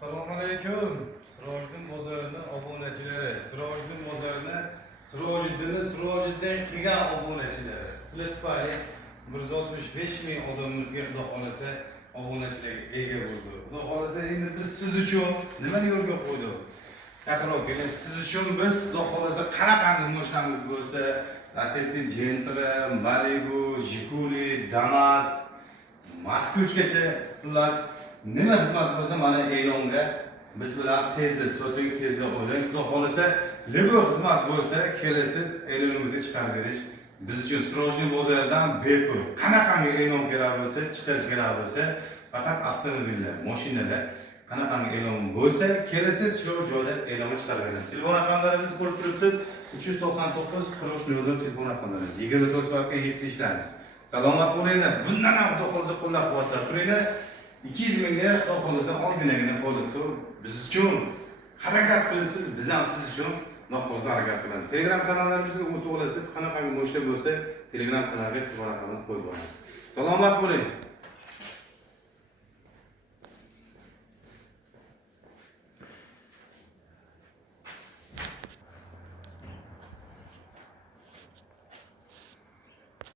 Assalomu alaykum. Sirojiddin bozorining obunachilari, Sirojiddin qilgan obunachilari. Sizlar tufayli 165 ming odamimizga Xudo xolasa obunachilarga ega bo'ldi. Xudo xolasa endi biz siz uchun nimani yo'lga qo'ydik? Yaqinroq keling. Siz uchun biz Xudo xolasa qanaqangi mashinamiz bo'lsa, Lacetti, Gentra, Malibu, Jiguli, Damas, Moskvich-gacha xullas nima xizmat bo'lsa mana e'longa biz bilan tezda soting, tezda oling. Xudo xolasa, libo xizmat bo'lsa, kelasiz, e'lonimizga chiqarib berish biz uchun Sirojiddin bozoridan bepul. Qanaqangi e'lon kerak bo'lsa, chiqarish kerak bo'lsa, faqat avtomobillar, mashinalar qanaqangi e'lon bo'lsa, kelasiz, shu joyda e'lon chiqarib beramiz. Telefon raqamlarimizni ko'rib turibsiz. 399 40 telefon raqamlari. 24 soatga 7 ishlaymiz. Salomat bo'linglar. Bundan ham Xudo xolasa qo'llab-quvvatlab turinglar. 200 mingga Xudo xolasa ozginagina qolib turib, biz uchun harakat qilasiz, biz ham siz uchun Xudo xolasa harakat qilamiz. Telegram kanallarimizga o'tib olasiz, qanaqangi mashina bo'lsa, Telegram kanaliga telefon raqamini qo'yib olamiz. Salomat bo'ling.